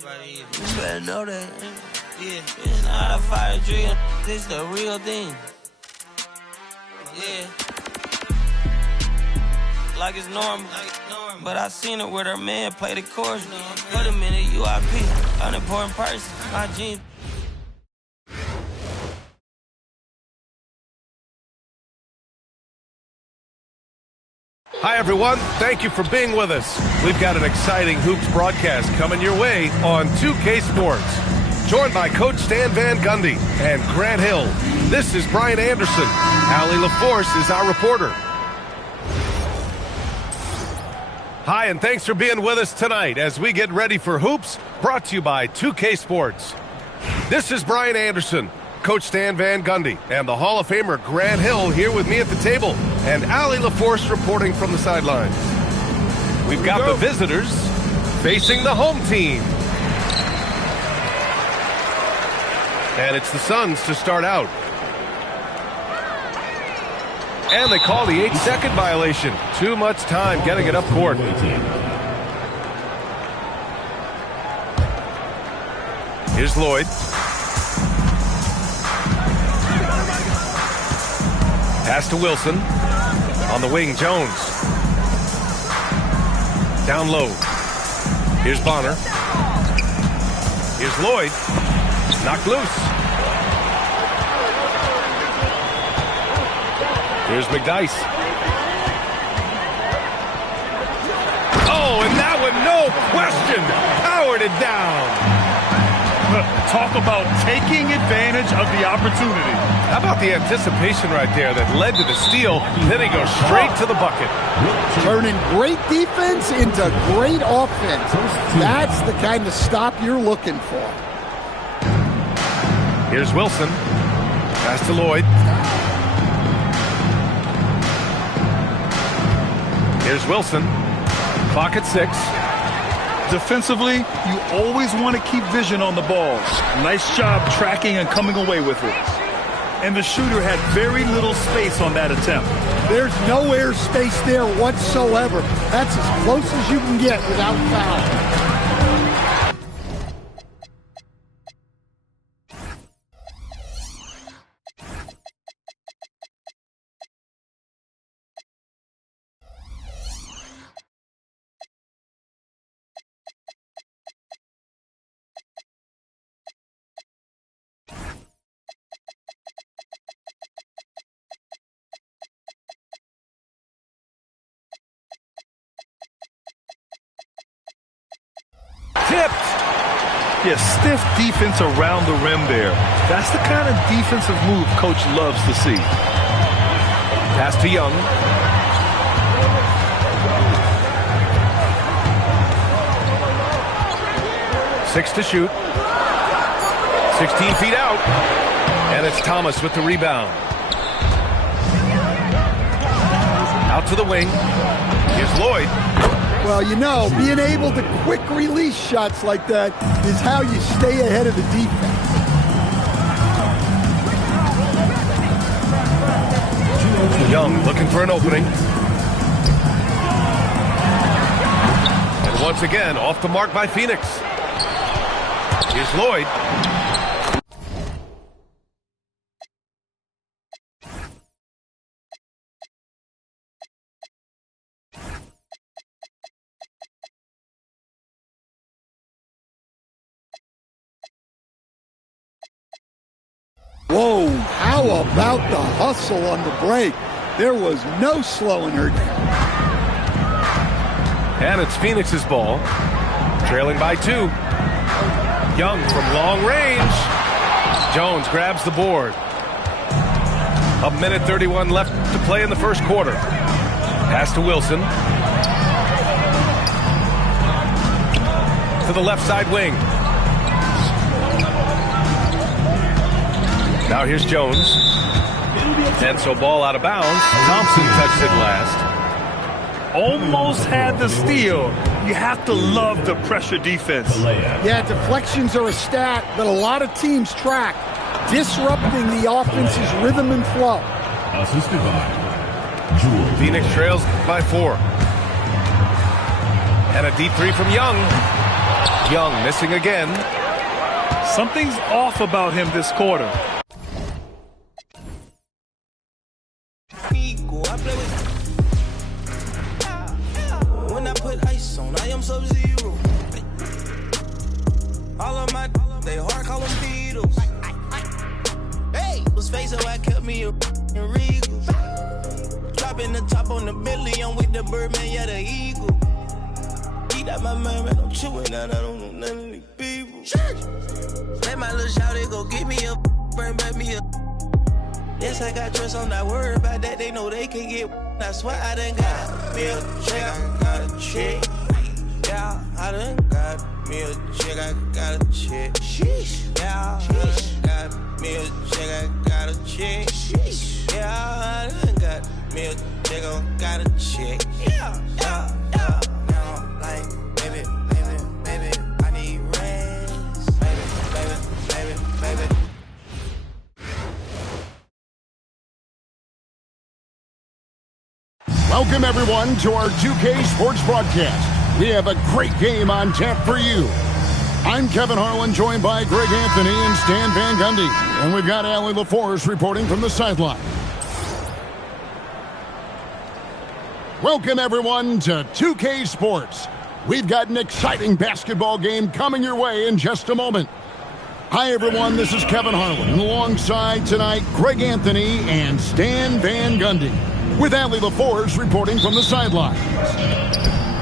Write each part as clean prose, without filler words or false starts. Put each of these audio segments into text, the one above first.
You better know that. Yeah, and how to fight a drill. This the real thing. Yeah. Like it's normal. But I seen it with her man play the chorus. Wait a minute, UIP, unimportant person. My jeans. Hi, everyone. Thank you for being with us. We've got an exciting Hoops broadcast coming your way on 2K Sports. Joined by Coach Stan Van Gundy and Grant Hill. This is Brian Anderson. Allie LaForce is our reporter. Hi, and thanks for being with us tonight as we get ready for Hoops, brought to you by 2K Sports. This is Brian Anderson. Coach Stan Van Gundy and the Hall of Famer Grant Hill here with me at the table, and Allie LaForce reporting from the sidelines. We've got the visitors facing the home team. And it's the Suns to start out. And they call the 8-second violation. Too much time getting it up court. Here's Lloyd. Pass to Wilson. On the wing, Jones. Down low. Here's Bonner. Here's Lloyd. Knocked loose. Here's McDyess. Oh, and that one, no question, powered it down. Talk about taking advantage of the opportunity. How about the anticipation right there that led to the steal? Then he goes straight to the bucket. Turning great defense into great offense. That's the kind of stop you're looking for. Here's Wilson. Pass to Lloyd. Here's Wilson. Clock at 6. Defensively, you always want to keep vision on the balls. Nice job tracking and coming away with it. And the shooter had very little space on that attempt. There's no air space there whatsoever. That's as close as you can get without foul. Tipped. Yeah, stiff defense around the rim there. That's the kind of defensive move Coach loves to see. Pass to Young. Six to shoot. 16 feet out. And it's Thomas with the rebound. Out to the wing. Here's Lloyd. Well, you know, being able to quick release shots like that is how you stay ahead of the defense. Young looking for an opening. And once again, off the mark by Phoenix. Here's Lloyd. Whoa, how about the hustle on the break? There was no slowing her down. And it's Phoenix's ball. Trailing by 2. Young from long range. Jones grabs the board. 1:31 left to play in the first quarter. Pass to Wilson. To the left side wing. Now here's Jones. And so ball out of bounds. Thompson touched it last. Almost had the steal. You have to love the pressure defense. Yeah, deflections are a stat that a lot of teams track, disrupting the offense's rhythm and flow. Assisted by Phoenix trails by 4. And a deep 3 from Young. Young missing again. Something's off about him this quarter. When I put ice on, I am Sub-Zero. All of my they hard call them Beatles. Hey, was face so I kept me in Regals. Dropping the top on the Bentley, I'm with the Birdman, yeah, the Eagle. Eat out my mind, man, I'm chewing out, I don't know none of these people. Let my little shawty go get me a bring back me a. Yes, I got trust, I'm not worried about that, they know they can get. That's why I done got me a check, I got a check. Yeah, I done got me a check, I got a check. Sheesh. Yeah, I done got me a check, I got a check. Sheesh. Yeah, I done got me a check, I got a check. Yeah, yeah, yeah. Now I'm like, baby, I need rest. Baby. Welcome, everyone, to our 2K Sports broadcast. We have a great game on tap for you. I'm Kevin Harlan, joined by Greg Anthony and Stan Van Gundy. And we've got Allie LaForce reporting from the sideline. Welcome, everyone, to 2K Sports. We've got an exciting basketball game coming your way in just a moment. Hi, everyone. This is Kevin Harlan. And alongside tonight, Greg Anthony and Stan Van Gundy, with Allie LaForce reporting from the sidelines.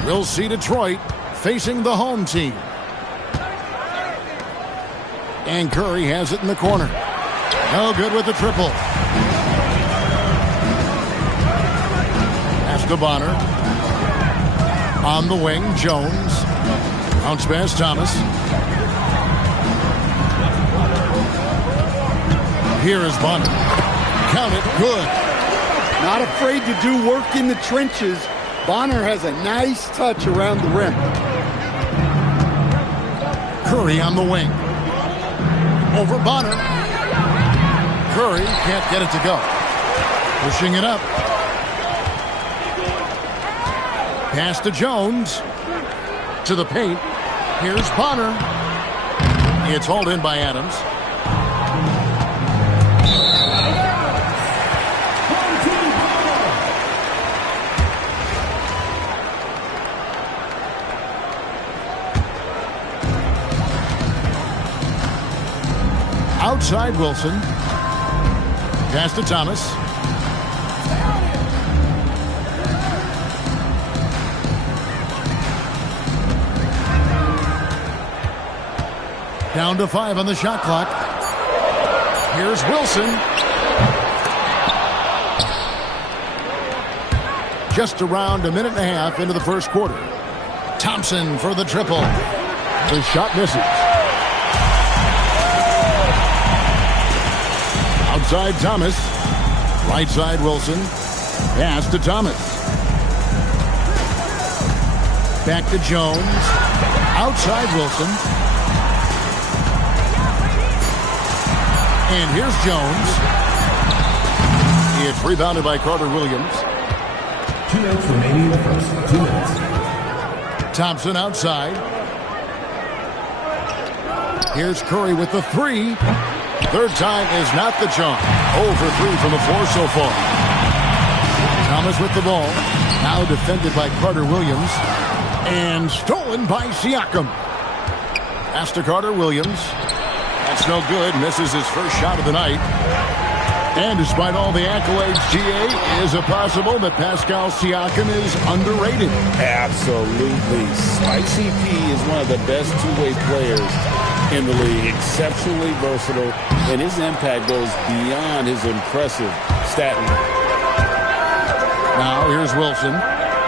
We'll see Detroit facing the home team. And Curry has it in the corner. No good with the triple. Pass to Bonner. On the wing, Jones. Bounce pass, Thomas. Here is Bonner. Count it, good. Not afraid to do work in the trenches. Bonner has a nice touch around the rim. Curry on the wing. Over Bonner. Curry can't get it to go. Pushing it up. Pass to Jones. To the paint. Here's Bonner. It's hauled in by Adams. Outside Wilson. Pass to Thomas. Down to 5 on the shot clock. Here's Wilson. Just around a minute and a half into the first quarter. Thompson for the triple. The shot misses. Outside Thomas. Right side Wilson. Pass to Thomas. Back to Jones. Outside Wilson. And here's Jones. It's rebounded by Carter Williams. 2 minutes remaining in the first. 2 minutes. Thompson outside. Here's Curry with the three. Third time is not the charm. 0 for 3 from the floor so far. Thomas with the ball. Now defended by Carter Williams. And stolen by Siakam. Pass to Carter Williams. That's no good. Misses his first shot of the night. And despite all the accolades, GA, is it possible that Pascal Siakam is underrated? Absolutely. Spicy P is one of the best two-way players in the league. Exceptionally versatile, and his impact goes beyond his impressive stat line. Now here's Wilson.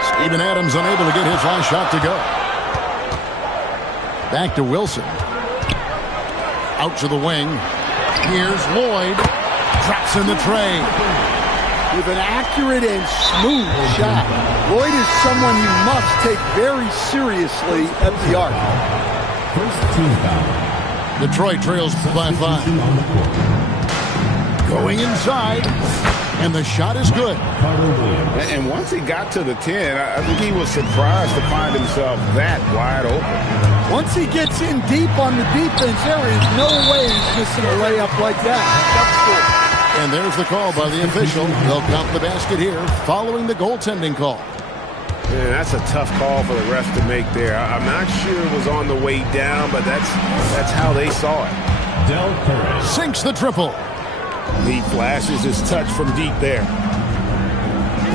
Steven Adams unable to get his last shot to go. Back to Wilson. Out to the wing. Here's Lloyd. Drops in the tray. With an accurate and smooth shot. Lloyd is someone you must take very seriously at the arc. First team foul. Detroit trails by 5. Going inside. And the shot is good. And once he got to the 10, I think he was surprised to find himself that wide open. Once he gets in deep on the defense, there is no way he's missing a layup like that. And there's the call by the official. They'll count the basket here following the goaltending call. Man, that's a tough call for the ref to make there. I'm not sure it was on the way down, but that's how they saw it. Del Curry Sinks the triple. He flashes his touch from deep there.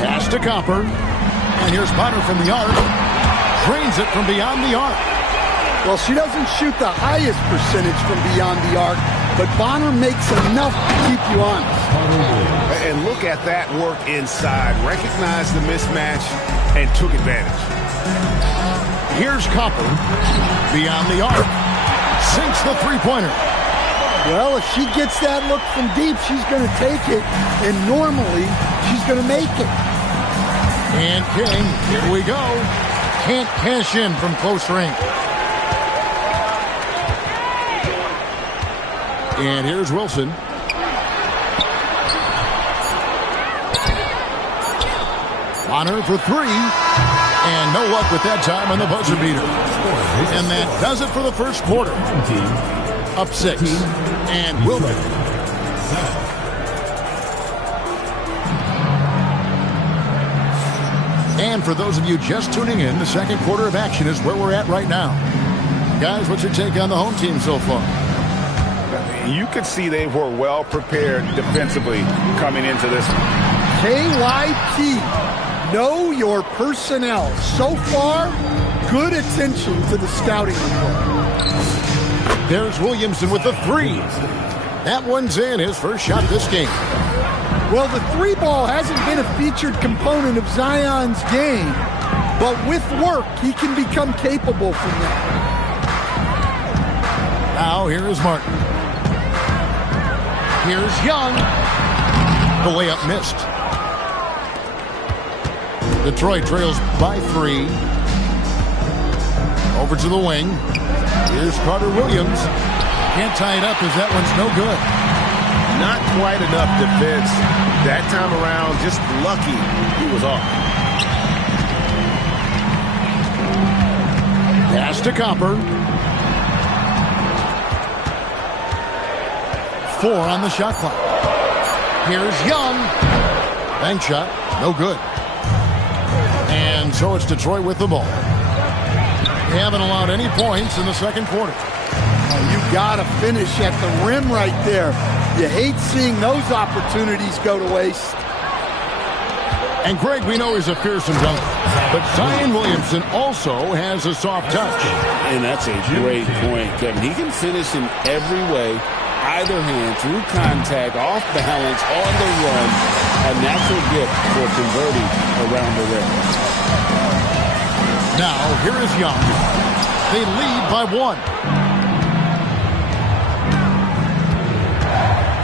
Pass to Copper. And here's Bonner from the arc. Drains it from beyond the arc. Well, she doesn't shoot the highest percentage from beyond the arc, but Bonner makes enough to keep you honest. And look at that work inside. Recognized the mismatch and took advantage. Here's Copper. Beyond the arc. Sinks the three-pointer. Well, if she gets that look from deep, she's going to take it, and normally she's going to make it. And King, here we go. Can't cash in from close range. And here's Wilson. Bonner for three. And no luck with that time on the buzzer beater. And that does it for the first quarter. Up 6. And Wnba. And for those of you just tuning in, the second quarter of action is where we're at right now. Guys, what's your take on the home team so far? You could see they were well prepared defensively coming into this one. KYT, know your personnel. So far, good attention to the scouting report. There's Williamson with the three. That one's in, his first shot this game. Well, the three ball hasn't been a featured component of Zion's game, but with work, he can become capable from that. Now, here is Martin. Here's Young. The layup missed. Detroit trails by 3. Over to the wing. Here's Carter Williams. Can't tie it up as that one's no good. Not quite enough defense. That time around, just lucky he was off. Pass to Copper. 4 on the shot clock. Here's Young. Bank shot, no good. And so it's Detroit with the ball. They haven't allowed any points in the second quarter. You got to finish at the rim right there. You hate seeing those opportunities go to waste. And Greg, we know he's a fearsome dunker, but Zion Williamson also has a soft touch. And that's a great point, Kevin. He can finish in every way, either hand, through contact, off balance, on the run. A natural gift for converting around the rim. Now, here is Young. They lead by 1.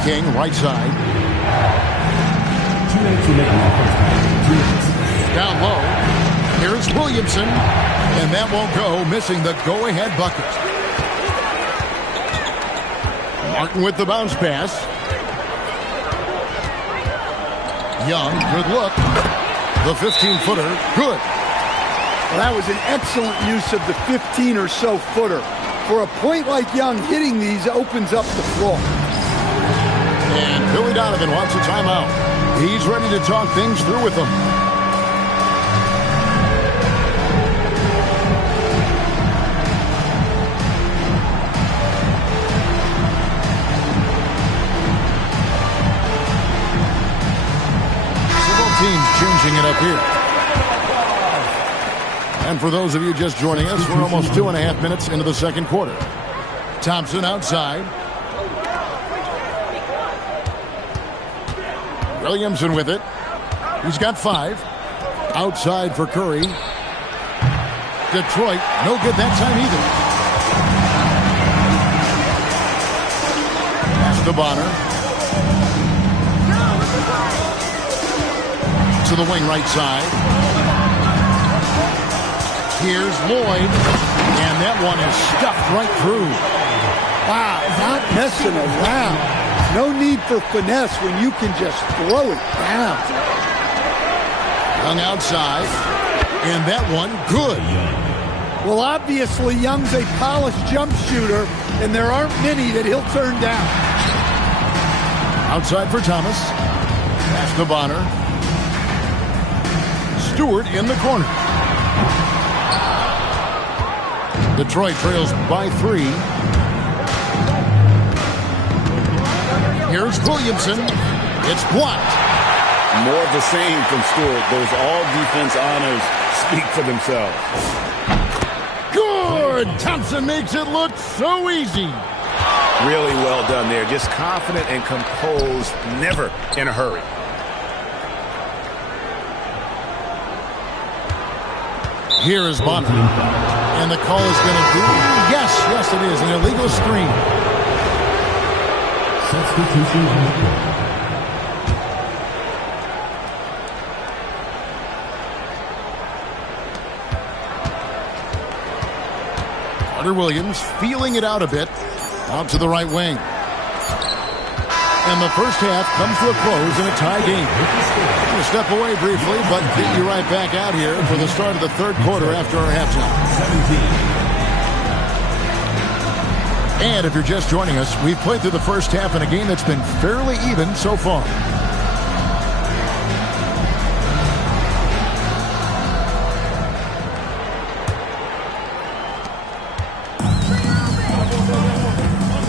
King, right side. Down low. Here's Williamson. And that won't go, missing the go-ahead bucket. Martin with the bounce pass. Young, good look. The 15-footer, good. Well, that was an excellent use of the 15 or so footer. For a point like Young, hitting these opens up the floor. And Billy Donovan wants a timeout. He's ready to talk things through with them. Several teams changing it up here. And for those of you just joining us, we're almost 2.5 minutes into the second quarter. Thompson outside. Williamson with it. He's got 5. Outside for Curry. Detroit, no good that time either. Pass to Bonner. To the wing right side. Here's Lloyd. And that one is stuffed right through. Wow, not messing around. No need for finesse when you can just throw it down. Young outside. And that one, good. Well, obviously, Young's a polished jump shooter, and there aren't many that he'll turn down. Outside for Thomas. Pass to Bonner. Stewart in the corner. Detroit trails by 3. Here's Williamson. It's blocked. More of the same from Stewart. Those all-defense honors speak for themselves. Good! Thompson makes it look so easy. Really well done there. Just confident and composed, never in a hurry. Here is Bonner. And the call is going to be, yes, it is, an illegal screen. Substitution on the court. Carter Williams feeling it out a bit. Out to the right wing. And the first half comes to a close in a tie game. I'm going to step away briefly, but get you right back out here for the start of the third quarter after our halftime. 17. And if you're just joining us, we've played through the first half in a game that's been fairly even so far.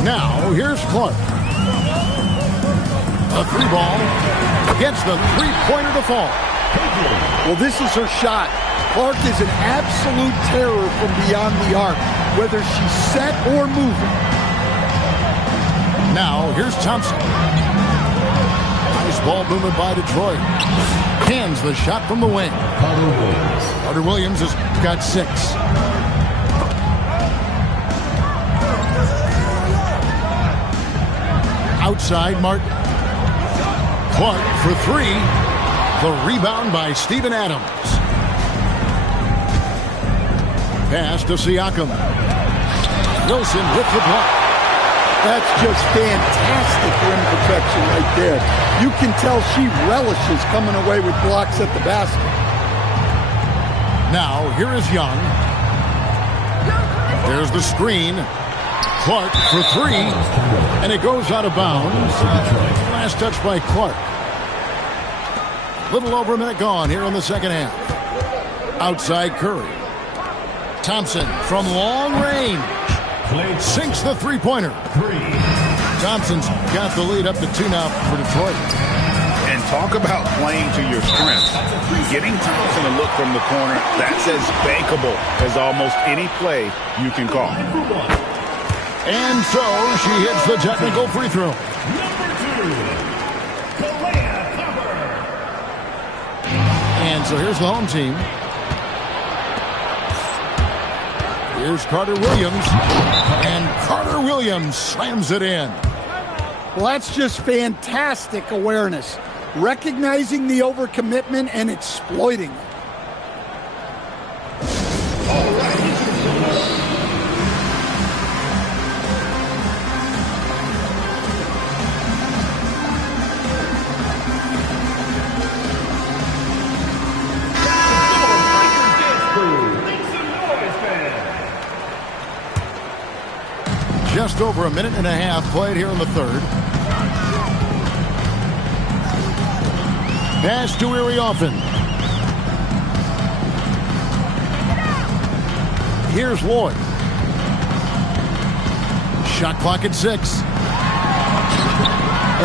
Now, here's Clark. A 3-ball gets the 3-pointer to fall. Well, this is her shot. Clark is an absolute terror from beyond the arc, whether she's set or moving. Now, here's Thompson. Nice ball movement by Detroit. Hands the shot from the wing. Carter Williams has got 6. Outside, Martin. Clark for 3. The rebound by Steven Adams. Pass to Siakam. Wilson with the block. That's just fantastic rim protection right there. You can tell she relishes coming away with blocks at the basket. Now, here is Young. There's the screen. Clark for 3. And it goes out of bounds. Last touch by Clark. Little over a minute gone here in the second half. Outside Curry. Thompson from long range. Sinks the 3-pointer. Thompson's got the lead up to 2 now for Detroit. And talk about playing to your strengths. Getting Thompson to look from the corner, that's as bankable as almost any play you can call. And so she hits the technical free throw. And so here's the home team. Here's Carter Williams. And Carter Williams slams it in. Well, that's just fantastic awareness. Recognizing the overcommitment and exploiting it. Just over a minute and a half played here in the third. Pass to Iriofin. Here's Lloyd. Shot clock at 6.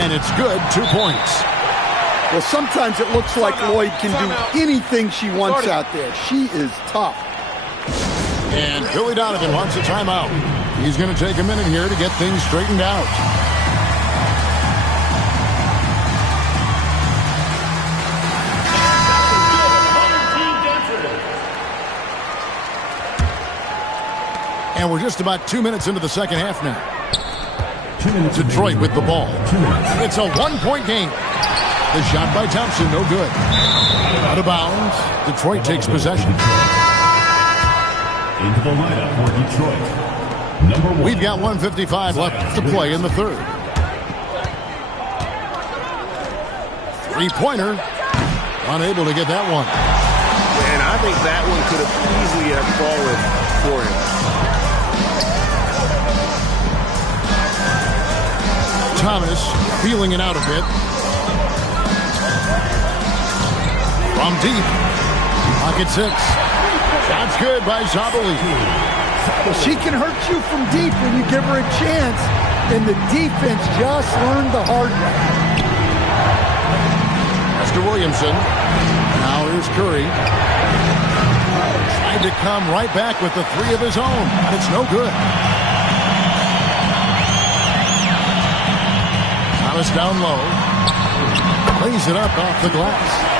And it's good, 2 points. Well, sometimes it looks like Lloyd can do anything she wants out there. She is tough. And Billy Donovan wants a timeout. He's going to take a minute here to get things straightened out. And we're just about 2 minutes into the second half now. 2 minutes. Detroit with the ball. 2 minutes. It's a 1-point game. The shot by Thompson, no good. Out of bounds. Detroit takes possession. Into the lineup for Detroit. Number 1. We've got 1:55 left to play in the third. 3-pointer. Unable to get that one. And I think that one could have easily have fallen for him. Thomas feeling it out a bit. From deep. Pocket 6. That's good by Zabali. Well, she can hurt you from deep when you give her a chance, and the defense just learned the hard way. That's to Williamson. Now here's Curry. Tried to come right back with the 3 of his own. It's no good. Thomas down low. Lays it up off the glass.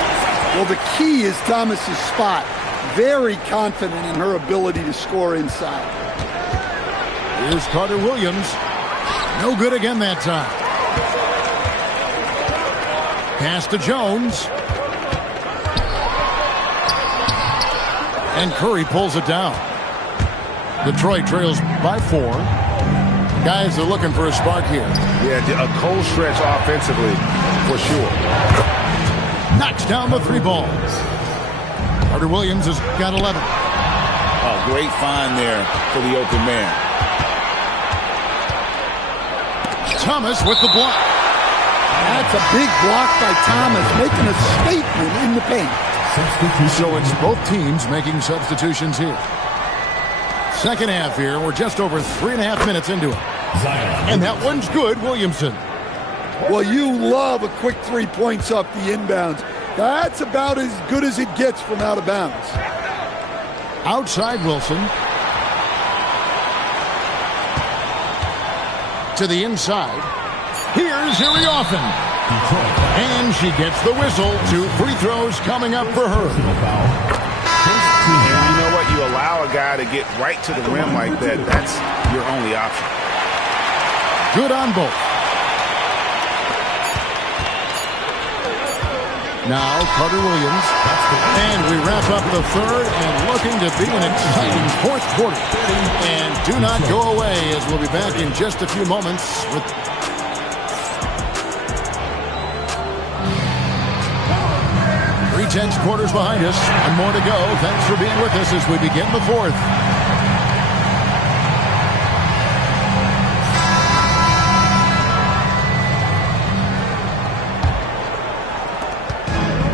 Well, the key is Thomas's spot. Very confident in her ability to score inside. Here's Carter Williams. No good again that time. Pass to Jones. And Curry pulls it down. Detroit trails by 4. Guys are looking for a spark here. Yeah, a cold stretch offensively, for sure. Knocks down the 3 ball. Carter Williams has got 11. Oh, great find there for the open man. Thomas with the block. That's a big block by Thomas, making a statement in the paint. So it's both teams making substitutions here. Second half here. We're just over 3.5 minutes into it. And that one's good, Williamson. Well, you love a quick 3 points off the inbounds. That's about as good as it gets from out of bounds. Outside Wilson. To the inside. Here's Iriofan. And she gets the whistle. 2 free throws coming up for her. And you know what? You allow a guy to get right to the rim like that. That's your only option. Good on both. Now Carter Williams. And we wrap up the third and looking to be an exciting fourth quarter. And do not go away as we'll be back in just a few moments with 3/10 quarters behind us and more to go. Thanks for being with us as we begin the fourth.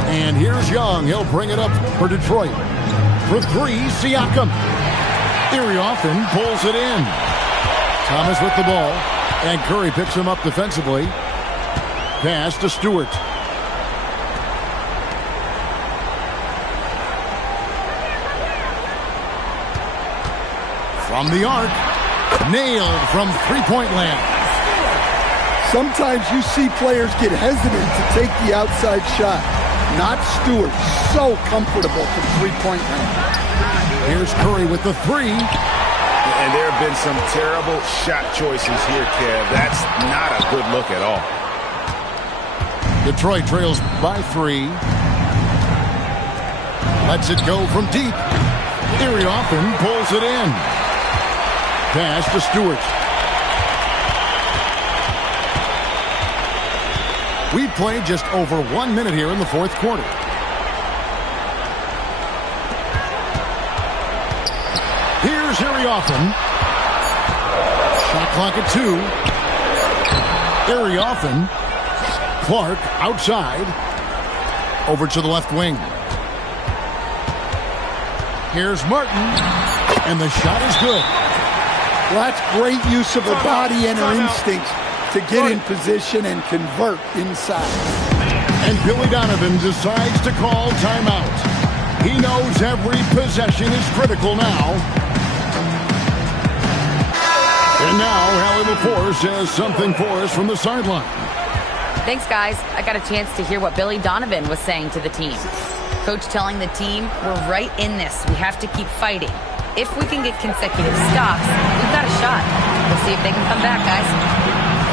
And here's Young. He'll bring it up for Detroit. For 3, Siakam. Iriofan pulls it in. Thomas with the ball. And Curry picks him up defensively. Pass to Stewart. From the arc. Nailed from three-point land. Sometimes you see players get hesitant to take the outside shot. Not Stewart. So comfortable from three-point land. Here's Curry with the 3. And there have been some terrible shot choices here, Kev. That's not a good look at all. Detroit trails by 3. Lets it go from deep. Iriofan pulls it in. Pass to Stewart. We played just over 1 minute here in the fourth quarter. Here's Iriofan. Shot clock at 2. Iriofan. Clark outside. Over to the left wing. Here's Martin. And the shot is good. Well, that's great use of her body and her instincts to get in position and convert inside. And Billy Donovan decides to call timeout. He knows every possession is critical now. And now, Hallie LaForce has something for us from the sideline. Thanks, guys. I got a chance to hear what Billy Donovan was saying to the team. Coach telling the team, we're right in this. We have to keep fighting. If we can get consecutive stops, we've got a shot. We'll see if they can come back, guys.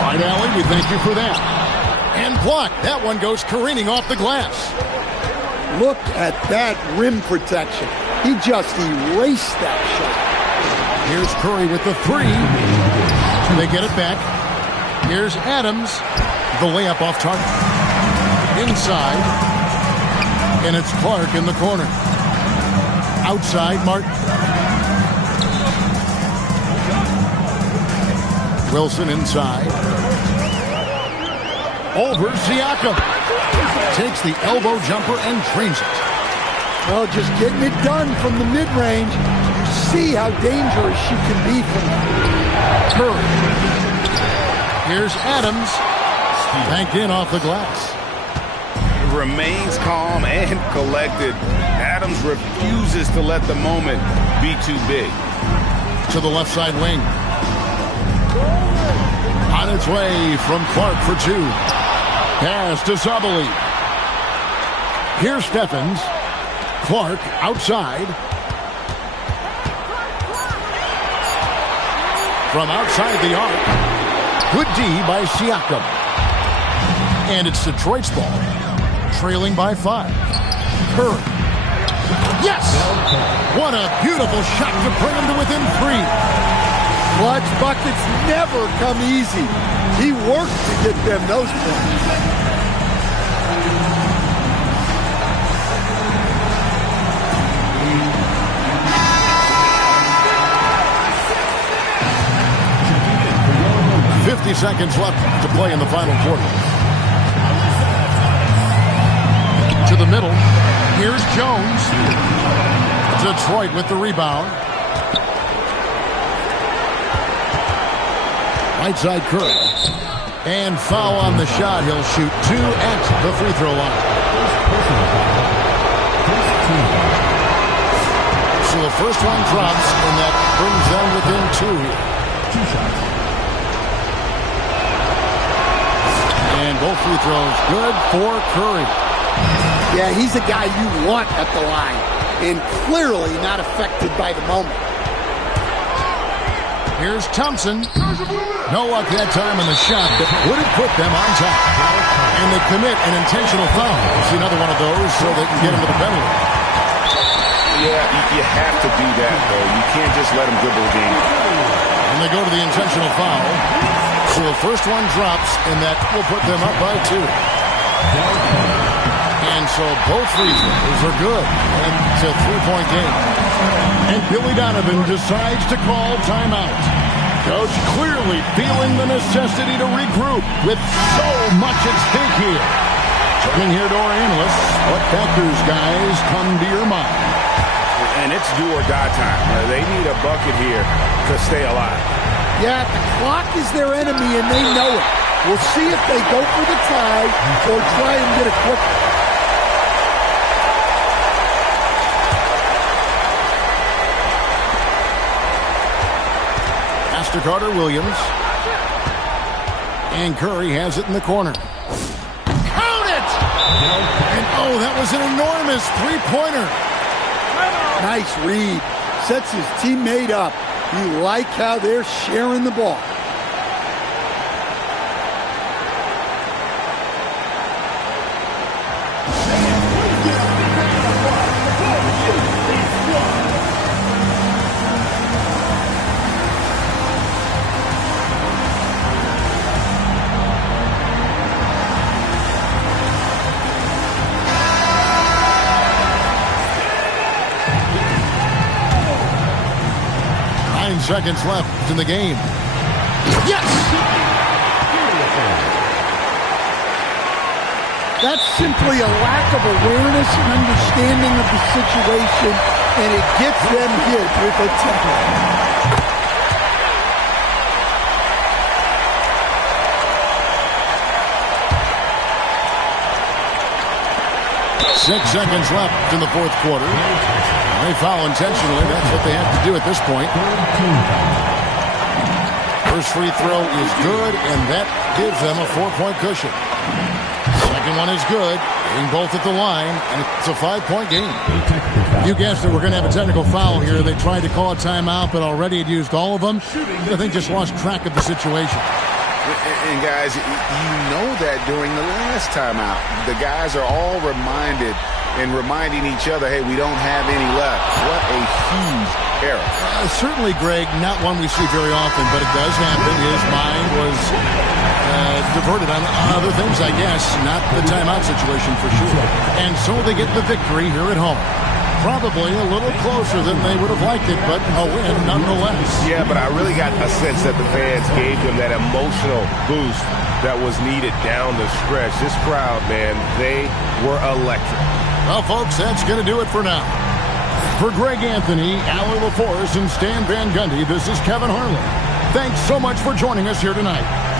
All right, Allie, we thank you for that. And blocked. That one goes careening off the glass. Look at that rim protection. He just erased that shot. Here's Curry with the 3. They get it back. Here's Adams. The layup off target. Inside. And it's Clark in the corner. Outside, Martin. Wilson inside. Over Siakam. Takes the elbow jumper and drains it. Well, just getting it done from the mid-range. You see how dangerous she can be from Curry. Here's Adams. Banked in off the glass. Remains calm and collected. Adams refuses to let the moment be too big. To the left side wing. On its way from Clark for two. Pass to Sabali. Here's Stephens. Clark outside. From outside the arc. Good D by Siakam. And it's Detroit's ball. Trailing by 5. Curry. Yes! What a beautiful shot to bring him to within 3. Clutch buckets never come easy. He worked to get them those points. Seconds left to play in the final quarter. To the middle. Here's Jones. Detroit with the rebound. Right side Curry. And foul on the shot. He'll shoot 2 at the free throw line. So the first one drops, and that brings them within 2 here. 2 shots. And both free throws good for Curry. Yeah, he's a guy you want at the line, and clearly not affected by the moment. Here's Thompson. No luck that time on the shot that would have put them on top. And they commit an intentional foul. See another one of those so they can get into the penalty. Yeah, you have to do that, though. You can't just let them dribble the game. And they go to the intentional foul. So the first one drops, and that will put them up by 2. And so both free throws are good. And it's a 3-point game. And Billy Donovan decides to call timeout. Coach clearly feeling the necessity to regroup with so much at stake here. Turning here to our analysts, what factors, guys, come to your mind? And it's do or die time. They need a bucket here to stay alive. Yeah, the clock is their enemy, and they know it. We'll see if they go for the tie or try and get a quick one. Pass to Carter Williams. And Curry has it in the corner. Count it! And oh, that was an enormous three-pointer. Nice read. Sets his teammate up. You like how they're sharing the ball. Seconds left in the game. Yes! That's simply a lack of awareness and understanding of the situation, and it gets them hit with a tempo. 6 seconds left in the fourth quarter. They foul intentionally. That's what they have to do at this point. First free throw is good, and that gives them a 4-point cushion. Second one is good, getting both at the line, and it's a 5-point game. You guessed it, we're going to have a technical foul here. They tried to call a timeout, but already had used all of them. I think just lost track of the situation. And guys, you know that during the last timeout, the guys are all reminded and reminding each other, hey, we don't have any left. What a huge error. Certainly, Greg, not one we see very often, but it does happen. His mind was diverted on other things, I guess, not the timeout situation for sure. And so they get the victory here at home. Probably a little closer than they would have liked it, but a win nonetheless. Yeah, but I really got a sense that the fans gave them that emotional boost that was needed down the stretch. This crowd, man, they were electric. Well, folks, that's going to do it for now. For Greg Anthony, Allie LaForce, and Stan Van Gundy, this is Kevin Harlan. Thanks so much for joining us here tonight.